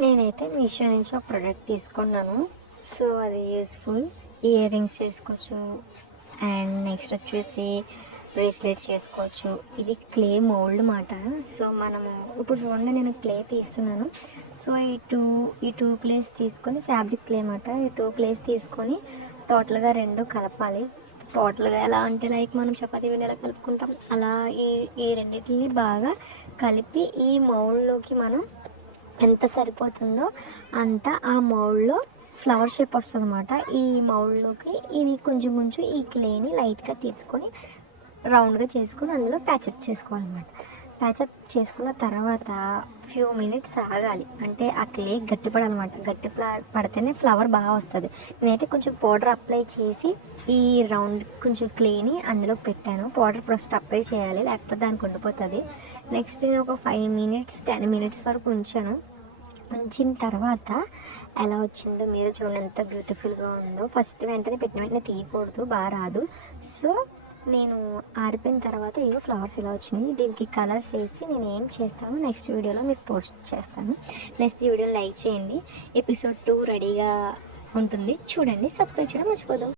నేనైతే మీషో నుంచి ఒక ప్రోడక్ట్ తీసుకున్నాను. సో అది యూస్ఫుల్. ఇయర్ రింగ్స్ చేసుకోవచ్చు అండ్ నెక్స్ట్ వచ్చేసి బ్రేస్లెట్స్ చేసుకోవచ్చు. ఇది క్లే మోల్డ్ మాట. సో మనము ఇప్పుడు చూడండి, నేను క్లే తీస్తున్నాను. సో ఈ టూ క్లేస్ తీసుకొని, ఫ్యాబ్రిక్ క్లే మాట, ఈ టూ క్లేస్ తీసుకొని టోటల్గా రెండు కలపాలి. టోటల్గా ఎలా అంటే లైక్ మనం చపాతీ పిండి ఎలా కలుపుకుంటాం అలా ఈ రెండింటిని బాగా కలిపి ఈ మౌల్డ్లోకి మనం ఎంత సరిపోతుందో అంత ఆ మౌల్డ్లో ఫ్లవర్ షేప్ వస్తుంది అన్నమాట. ఈ మౌల్డ్లోకి ఇది కొంచెం కొంచెం ఈ క్లేని లైట్గా తీసుకొని రౌండ్గా చేసుకొని అందులో ప్యాచప్ చేసుకోవాలన్నమాట. ప్యాచప్ చేసుకున్న తర్వాత ఫ్యూ మినిట్స్ ఆగాలి. అంటే ఆ క్లే గట్టిపడాలన్నమాట. పడితేనే ఫ్లవర్ బాగా వస్తుంది. నేనైతే కొంచెం పౌడర్ అప్లై చేసి ఈ రౌండ్ కొంచెం క్లేని అందులో పెట్టాను. పౌడర్ ఫస్ట్ అప్లై చేయాలి, లేకపోతే దానికి ఉండిపోతుంది. నెక్స్ట్ నేను ఒక 5 మినిట్స్ 10 మినిట్స్ వరకు ఉంచాను. ఉంచిన తర్వాత ఎలా వచ్చిందో మీరు చూడండి, ఎంత బ్యూటిఫుల్గా ఉందో. ఫస్ట్ వెంటనే పెట్టిన వెంటనే తీయకూడదు, బాగా రాదు. సో నేను ఆరిపోయిన తర్వాత ఇవి ఫ్లవర్స్ ఇలా వచ్చినాయి. దీనికి కలర్స్ వేసి నేను ఏం చేస్తానో నెక్స్ట్ వీడియోలో మీకు పోస్ట్ చేస్తాను. నెక్స్ట్ వీడియోని లైక్ చేయండి. ఎపిసోడ్ 2 రెడీగా ఉంటుంది, చూడండి. సబ్స్క్రైబ్ చేయడం మర్చిపోదాం.